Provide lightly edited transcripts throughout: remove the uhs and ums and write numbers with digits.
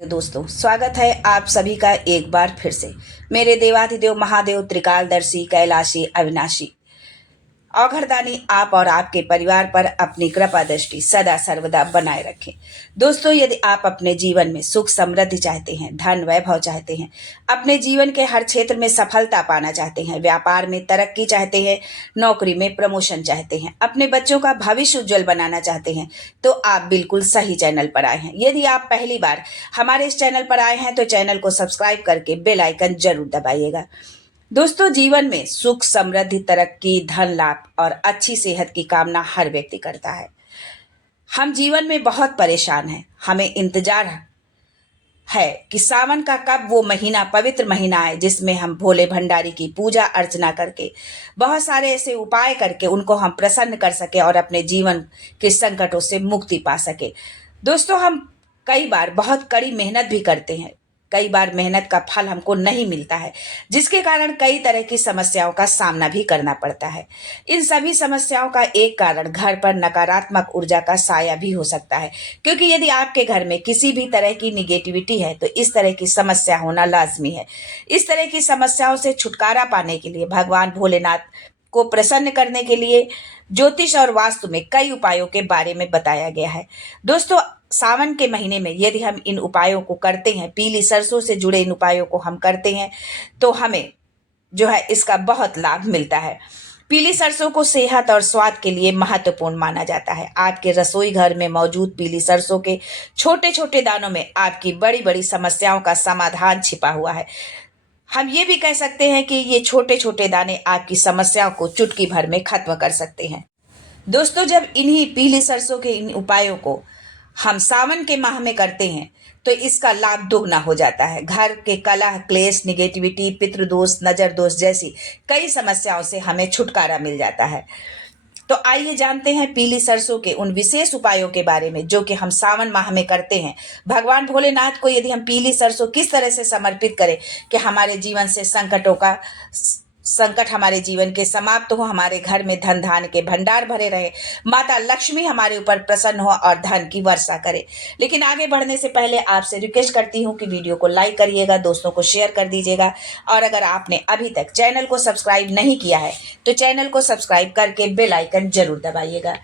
दोस्तों, स्वागत है आप सभी का एक बार फिर से मेरे देवाधिदेव महादेव त्रिकालदर्शी कैलाशी अविनाशी औघड़दानी आप और आपके परिवार पर अपनी कृपा दृष्टि सदा सर्वदा बनाए रखें। दोस्तों, यदि आप अपने जीवन में सुख समृद्धि चाहते हैं, धन वैभव चाहते हैं, अपने जीवन के हर क्षेत्र में सफलता पाना चाहते हैं, व्यापार में तरक्की चाहते हैं, नौकरी में प्रमोशन चाहते हैं, अपने बच्चों का भविष्य उज्जवल बनाना चाहते हैं, तो आप बिल्कुल सही चैनल पर आए हैं। यदि आप पहली बार हमारे इस चैनल पर आए हैं तो चैनल को सब्सक्राइब करके बेल आइकन जरूर दबाइएगा। दोस्तों, जीवन में सुख समृद्धि तरक्की धन लाभ और अच्छी सेहत की कामना हर व्यक्ति करता है। हम जीवन में बहुत परेशान हैं। हमें इंतजार है कि सावन का कब वो महीना पवित्र महीना आए जिसमें हम भोले भंडारी की पूजा अर्चना करके बहुत सारे ऐसे उपाय करके उनको हम प्रसन्न कर सके और अपने जीवन के संकटों से मुक्ति पा सके। दोस्तों, हम कई बार बहुत कड़ी मेहनत भी करते हैं, कई बार मेहनत का फल हमको नहीं मिलता है, जिसके कारण कई तरह की समस्याओं का सामना भी करना पड़ता है। इन सभी समस्याओं का एक कारण घर पर नकारात्मक ऊर्जा का साया भी हो सकता है, क्योंकि यदि आपके घर में किसी भी तरह की निगेटिविटी है तो इस तरह की समस्या होना लाजमी है। इस तरह की समस्याओं से छुटकारा पाने के लिए भगवान भोलेनाथ को प्रसन्न करने के लिए ज्योतिष और वास्तु में कई उपायों के बारे में बताया गया है। दोस्तों, सावन के महीने में यदि हम इन उपायों को करते हैं, पीली सरसों से जुड़े इन उपायों को हम करते हैं, तो हमें जो है इसका बहुत लाभ मिलता है। पीली सरसों को सेहत और स्वाद के लिए महत्वपूर्ण माना जाता है। आपके रसोई घर में मौजूद पीली सरसों के छोटे छोटे दानों में आपकी बड़ी बड़ी समस्याओं का समाधान छिपा हुआ है। हम ये भी कह सकते हैं कि ये छोटे छोटे दाने आपकी समस्याओं को चुटकी भर में खत्म कर सकते हैं। दोस्तों, जब इन्हीं पीली सरसों के इन उपायों को हम सावन के माह में करते हैं तो इसका लाभ दोगुना हो जाता है। घर के कलह क्लेश निगेटिविटी पितृदोष नजर दोष जैसी कई समस्याओं से हमें छुटकारा मिल जाता है। तो आइए जानते हैं पीली सरसों के उन विशेष उपायों के बारे में जो कि हम सावन माह में करते हैं। भगवान भोलेनाथ को यदि हम पीली सरसों किस तरह से समर्पित करें कि हमारे जीवन से संकट हमारे जीवन के समाप्त हो, हमारे घर में धन धान के भंडार भरे रहे, माता लक्ष्मी हमारे ऊपर प्रसन्न हो और धन की वर्षा करे। लेकिन आगे बढ़ने से पहले आपसे रिक्वेस्ट करती हूँ कि वीडियो को लाइक करिएगा, दोस्तों को शेयर कर दीजिएगा, और अगर आपने अभी तक चैनल को सब्सक्राइब नहीं किया है तो चैनल को सब्सक्राइब करके बेल आइकन जरूर दबाइएगा।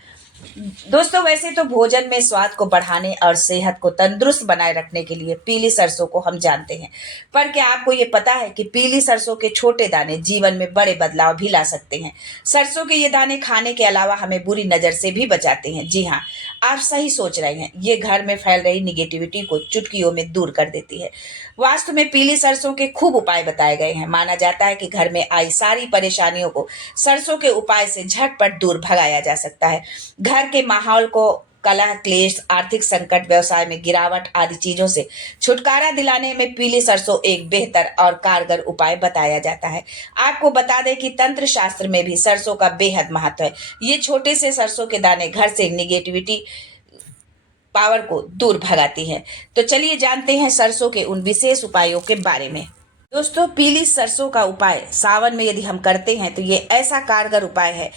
दोस्तों, वैसे तो भोजन में स्वाद को बढ़ाने और सेहत को तंदुरुस्त बनाए रखने के लिए पीली सरसों को हम जानते हैं, पर क्या आपको ये पता है कि पीली सरसों के छोटे दाने जीवन में बड़े बदलाव भी ला सकते हैं। सरसों के ये दाने खाने के अलावा हमें बुरी नजर से भी बचाते हैं। जी हाँ, आप सही सोच रहे हैं, ये घर में फैल रही निगेटिविटी को चुटकियों में दूर कर देती है। वास्तु में पीली सरसों के खूब उपाय बताए गए हैं। माना जाता है कि घर में आई सारी परेशानियों को सरसों के उपाय से झटपट दूर भगाया जा सकता है। घर के माहौल को कलह क्लेश आर्थिक संकट व्यवसाय में गिरावट आदि चीजों से छुटकारा दिलाने में पीली सरसों एक बेहतर और कारगर उपाय बताया जाता है। आपको बता दें कि तंत्र शास्त्र में भी सरसों का बेहद महत्व है। ये छोटे से सरसों के दाने घर से निगेटिविटी पावर को दूर भगाती है। तो चलिए जानते हैं सरसों के उन विशेष उपायों के बारे में। दोस्तों, पीली सरसों का उपाय सावन में यदि हम करते हैं तो ये ऐसा कारगर उपाय है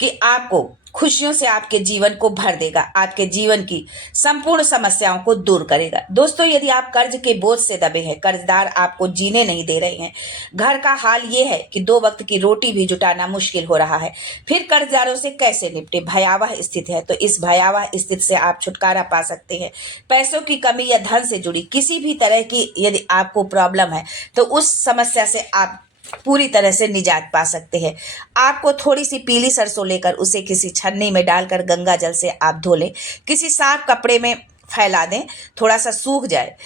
कि आपको खुशियों से आपके जीवन को भर देगा, आपके जीवन की संपूर्ण समस्याओं को दूर करेगा। दोस्तों, यदि आप कर्ज के बोझ से दबे हैं, कर्जदार आपको जीने नहीं दे रहे हैं, घर का हाल ये है कि 2 वक्त की रोटी भी जुटाना मुश्किल हो रहा है, फिर कर्जदारों से कैसे निपटे, भयावह स्थिति है, तो इस भयावह स्थिति से आप छुटकारा पा सकते हैं। पैसों की कमी या धन से जुड़ी किसी भी तरह की यदि आपको प्रॉब्लम है तो उस समस्या से आप पूरी तरह से निजात पा सकते हैं। आपको थोड़ी सी पीली सरसों लेकर उसे किसी छन्नी में डालकर गंगा जल से आप धो लें, किसी साफ कपड़े में फैला दें, थोड़ा सा सूख जाए,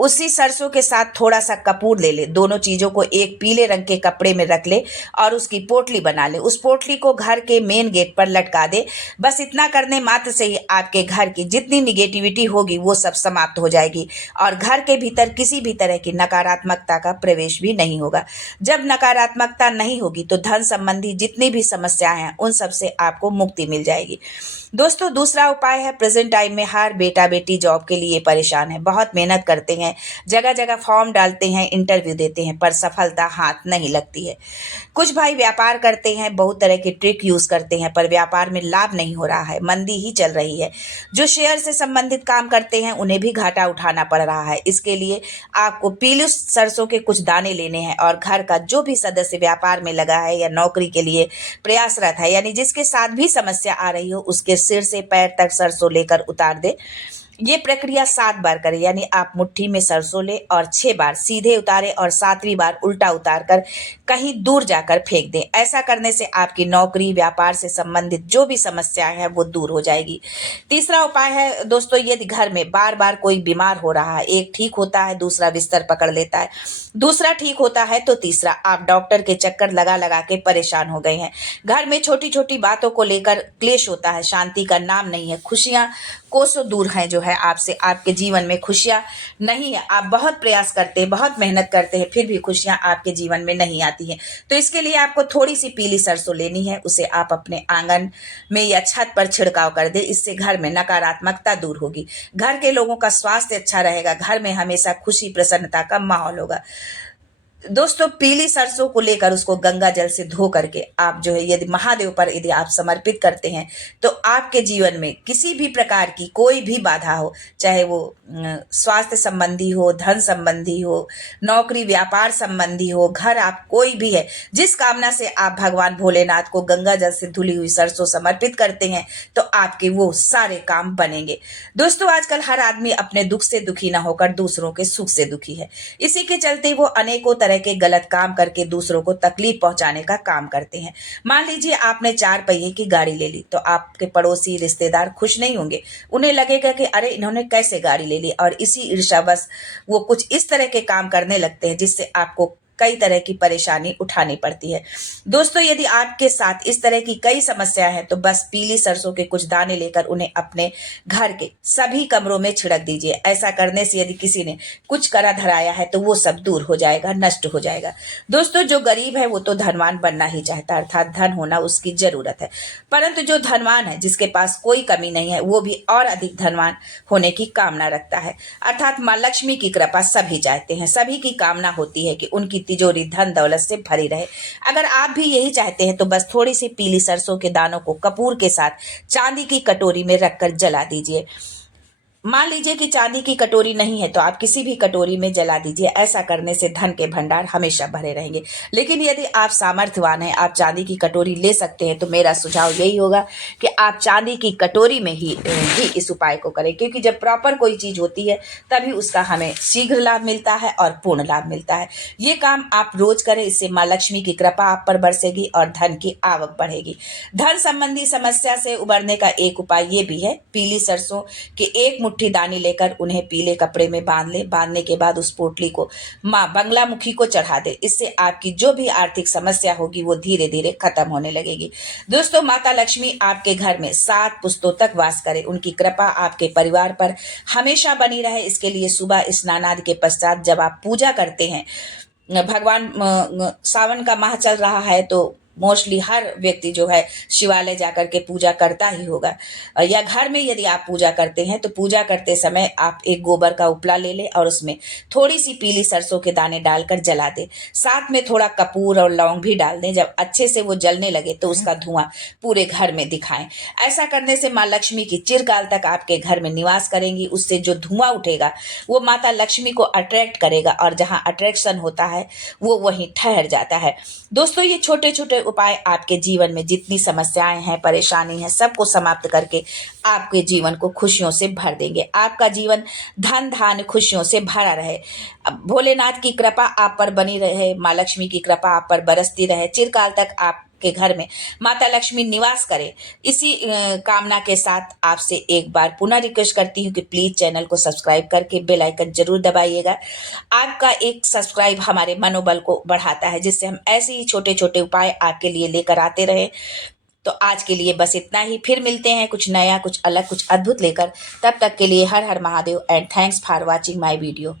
उसी सरसों के साथ थोड़ा सा कपूर ले ले, दोनों चीजों को एक पीले रंग के कपड़े में रख ले और उसकी पोटली बना ले। उस पोटली को घर के मेन गेट पर लटका दे। बस इतना करने मात्र से ही आपके घर की जितनी निगेटिविटी होगी वो सब समाप्त हो जाएगी और घर के भीतर किसी भी तरह की नकारात्मकता का प्रवेश भी नहीं होगा। जब नकारात्मकता नहीं होगी तो धन संबंधी जितनी भी समस्याएं हैं उन सब से आपको मुक्ति मिल जाएगी। दोस्तों, दूसरा उपाय है प्रेजेंट टाइम में हर बेटा बेटी आईटी जॉब के लिए परेशान हैं, बहुत मेहनत करते हैं, जगह जगह फॉर्म डालते हैं, इंटरव्यू देते हैं, पर सफलता हाथ नहीं लगती है। कुछ भाई व्यापार करते हैं, बहुत तरह के ट्रिक यूज करते हैं, पर व्यापार में लाभ नहीं हो रहा है, मंदी ही चल रही है। जो शेयर से संबंधित काम करते हैं उन्हें भी घाटा उठाना पड़ रहा है। इसके लिए आपको पीली सरसों के कुछ दाने लेने हैं और घर का जो भी सदस्य व्यापार में लगा है या नौकरी के लिए प्रयासरत है, यानी जिसके साथ भी समस्या आ रही हो, उसके सिर से पैर तक सरसों लेकर उतार दे। ये प्रक्रिया 7 बार करें, यानी आप मुट्ठी में सरसों ले और 6 बार सीधे उतारे और 7वीं बार उल्टा उतार कर कहीं दूर जाकर फेंक दें। ऐसा करने से आपकी नौकरी व्यापार से संबंधित जो भी समस्याएं हैं वो दूर हो जाएगी। तीसरा उपाय है दोस्तों, यदि घर में बार बार कोई बीमार हो रहा है, एक ठीक होता है दूसरा बिस्तर पकड़ लेता है, दूसरा ठीक होता है तो तीसरा, आप डॉक्टर के चक्कर लगा लगा के परेशान हो गए हैं, घर में छोटी छोटी बातों को लेकर क्लेश होता है, शांति का नाम नहीं है, खुशियां कोसों दूर हैं जो है आपसे, आपके जीवन में खुशियां नहीं है। आप बहुत प्रयास करते हैं, बहुत मेहनत करते हैं, फिर भी खुशियां आपके जीवन में नहीं आती हैं। तो इसके लिए आपको थोड़ी सी पीली सरसों लेनी है, उसे आप अपने आंगन में या छत पर छिड़काव कर दे। इससे घर में नकारात्मकता दूर होगी, घर के लोगों का स्वास्थ्य अच्छा रहेगा, घर में हमेशा खुशी प्रसन्नता का माहौल होगा। दोस्तों, पीली सरसों को लेकर उसको गंगा जल से धो करके आप जो है यदि महादेव पर यदि आप समर्पित करते हैं तो आपके जीवन में किसी भी प्रकार की कोई भी बाधा हो, चाहे वो स्वास्थ्य संबंधी हो, धन संबंधी हो, नौकरी व्यापार संबंधी हो, घर आप कोई भी है, जिस कामना से आप भगवान भोलेनाथ को गंगा जल से धुली हुई सरसों समर्पित करते हैं तो आपके वो सारे काम बनेंगे। दोस्तों, आजकल हर आदमी अपने दुख से दुखी ना होकर दूसरों के सुख से दुखी है। इसी के चलते वो अनेकों तरह के गलत काम करके दूसरों को तकलीफ पहुंचाने का काम करते हैं। मान लीजिए आपने 4 पहिए की गाड़ी ले ली तो आपके पड़ोसी रिश्तेदार खुश नहीं होंगे, उन्हें लगेगा कि अरे इन्होंने कैसे गाड़ी ले ली, और इसी ईर्ष्यावश वो कुछ इस तरह के काम करने लगते हैं जिससे आपको कई तरह की परेशानी उठानी पड़ती है। दोस्तों, यदि आपके साथ इस तरह की कई समस्या है तो बस पीली सरसों के कुछ दाने लेकर उन्हें अपने घर के सभी कमरों में छिड़क दीजिए। ऐसा करने से यदि किसी ने कुछ करा धराया है तो वो सब दूर हो जाएगा, नष्ट हो जाएगा। दोस्तों, जो गरीब है वो तो धनवान बनना ही चाहता है, अर्थात धन होना उसकी जरूरत है, परंतु जो धनवान है जिसके पास कोई कमी नहीं है वो भी और अधिक धनवान होने की कामना रखता है। अर्थात माँ लक्ष्मी की कृपा सभी चाहते हैं, सभी की कामना होती है कि उनकी तिजोरी धन दौलत से भरी रहे। अगर आप भी यही चाहते हैं तो बस थोड़ी सी पीली सरसों के दानों को कपूर के साथ चांदी की कटोरी में रखकर जला दीजिए। मान लीजिए कि चांदी की कटोरी नहीं है तो आप किसी भी कटोरी में जला दीजिए। ऐसा करने से धन के भंडार हमेशा भरे रहेंगे। लेकिन यदि आप सामर्थ्यवान हैं, आप चांदी की कटोरी ले सकते हैं, तो मेरा सुझाव यही होगा कि आप चांदी की कटोरी में ही इस उपाय को करें, क्योंकि जब प्रॉपर कोई चीज होती है तभी उसका हमें शीघ्र लाभ मिलता है और पूर्ण लाभ मिलता है। ये काम आप रोज करें, इससे माँ लक्ष्मी की कृपा आप पर बरसेगी और धन की आवक बढ़ेगी। धन संबंधी समस्या से उबरने का एक उपाय ये भी है, पीली सरसों के एक मुट्ठी दाने लेकर उन्हें पीले कपड़े में बांध ले। बांधने के बाद उस पोटली को माँ बंगलामुखी को चढ़ा दे। इससे आपकी जो भी आर्थिक समस्या होगी वो धीरे धीरे खत्म होने लगेगी। दोस्तों, माता लक्ष्मी आपके घर में 7 पुस्तों तक वास करे, उनकी कृपा आपके परिवार पर हमेशा बनी रहे। इसके लिए सुबह स्नान आदि के पश्चात जब आप पूजा करते हैं, भगवान सावन का माह चल रहा है तो मोस्टली हर व्यक्ति जो है शिवालय जाकर के पूजा करता ही होगा, या घर में यदि आप पूजा करते हैं तो पूजा करते समय आप एक गोबर का उपला ले लें और उसमें थोड़ी सी पीली सरसों के दाने डालकर जला दें। साथ में थोड़ा कपूर और लौंग भी डाल दें। जब अच्छे से वो जलने लगे तो उसका धुआं पूरे घर में दिखाएं। ऐसा करने से माँ लक्ष्मी की चिरकाल तक आपके घर में निवास करेंगी। उससे जो धुआं उठेगा वो माता लक्ष्मी को अट्रैक्ट करेगा और जहां अट्रैक्शन होता है वो वहीं ठहर जाता है। दोस्तों, ये छोटे छोटे उपाय आपके जीवन में जितनी समस्याएं हैं, परेशानी है, सबको समाप्त करके आपके जीवन को खुशियों से भर देंगे। आपका जीवन धन धान्य खुशियों से भरा रहे। भोलेनाथ की कृपा आप पर बनी रहे, माँ लक्ष्मी की कृपा आप पर बरसती रहे, चिरकाल तक आपके घर में माता लक्ष्मी निवास करे। इसी कामना के साथ आपसे एक बार पुनः रिक्वेस्ट करती हूँ कि प्लीज चैनल को सब्सक्राइब करके बेल आइकन जरूर दबाइएगा। आपका एक सब्सक्राइब हमारे मनोबल को बढ़ाता है, जिससे हम ऐसे ही छोटे छोटे उपाय आपके लिए लेकर आते रहे। तो आज के लिए बस इतना ही, फिर मिलते हैं कुछ नया, कुछ अलग, कुछ अद्भुत लेकर। तब तक के लिए Har Har Mahadev and thanks for watching my video.